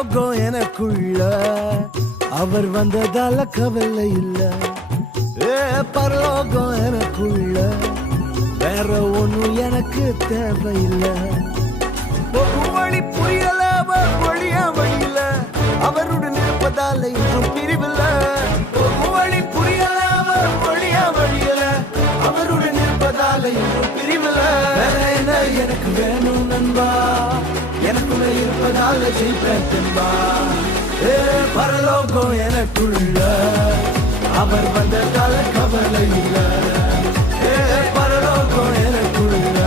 பரலோகம் எனக்குள்ள அவர் வந்ததால கவலை இல்ல. பரலோகம் எனக்குள்ள வேற ஒண்ணும் எனக்கு தேவையில்லை. வழி புரியல வழியா வழியில அவருடன் இருப்பதால இன்றும் பிரிவில்ல. வழி புரியல வழியா வழியில அவருடன் இருப்பதால இன்றும் பிரிவில்ல. வேற என்ன எனக்கு வேணும் நண்பா, எனக்குள்ள இருப்பதால ஜெயிப்பா. பரலோகம் எனக்குள்ள அவர் வந்ததால கவலை இல்ல. பரலோகம் எனக்குள்ள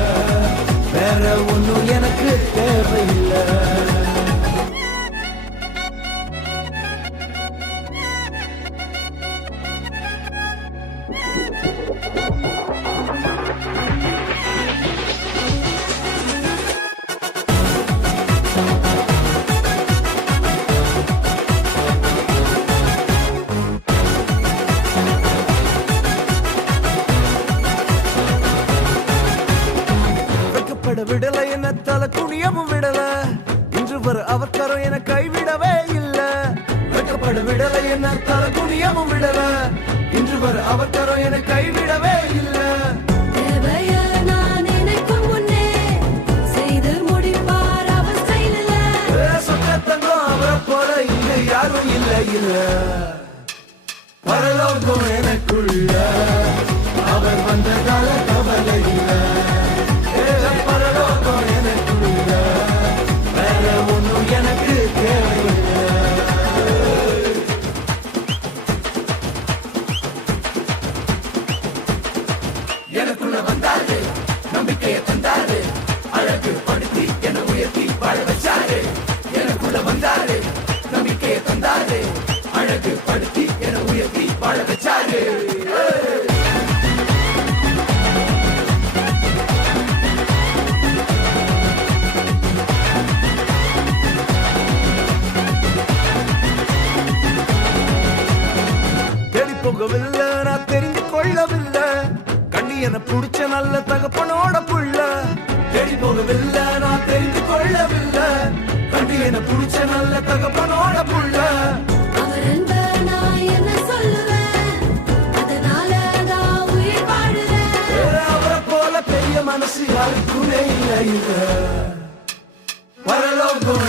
வேற ஒண்ணும் எனக்கு தேவையில்லை. விடல என்ன தலை குனியவும் விடல, இன்று வர அவர் கரம் என கைவிடவே இல்ல. வெட்கப்பட விடல என்ன தலை குனியவும் விடல, இன்று வர அவர் கரம் என கைவிடவே இல்ல. சொக்கத்தங்கம் அவரை போல இங்க யாரும் இல்ல இல்ல. பரலோகம் எனக்குள்ள அவர் வந்ததால கவலை இல்ல. பரலோகம் எனக்குள்ள வேற ஒண்ணும் எனக்கு தேவையில்லை. எனக்குள்ள வந்தாரு, நம்பிக்கையை தந்தாரு, அழகு படுத்தி என உயர்த்தி வாழ வச்சாரு. எனக்குள்ள வந்தாரு, நம்பிக்கையை தந்தாரு, அழகு படுத்தி என உயர்த்தி வாழ வச்சாரு. போகவில்லை நான் தெரிந்து கொள்ளவில்லை, கண்ணி என புடிச்ச நல்ல தகப்பனோட புள்ள. தேடி போகவில்லை நான் தெரிந்து கொள்ளவில்லை, கண்ணி என புடிச்ச நல்ல தகப்பனோட புள்ள. அவரை போல பெரிய மனசு யாருக்குமே இல்லை. பரலோகம்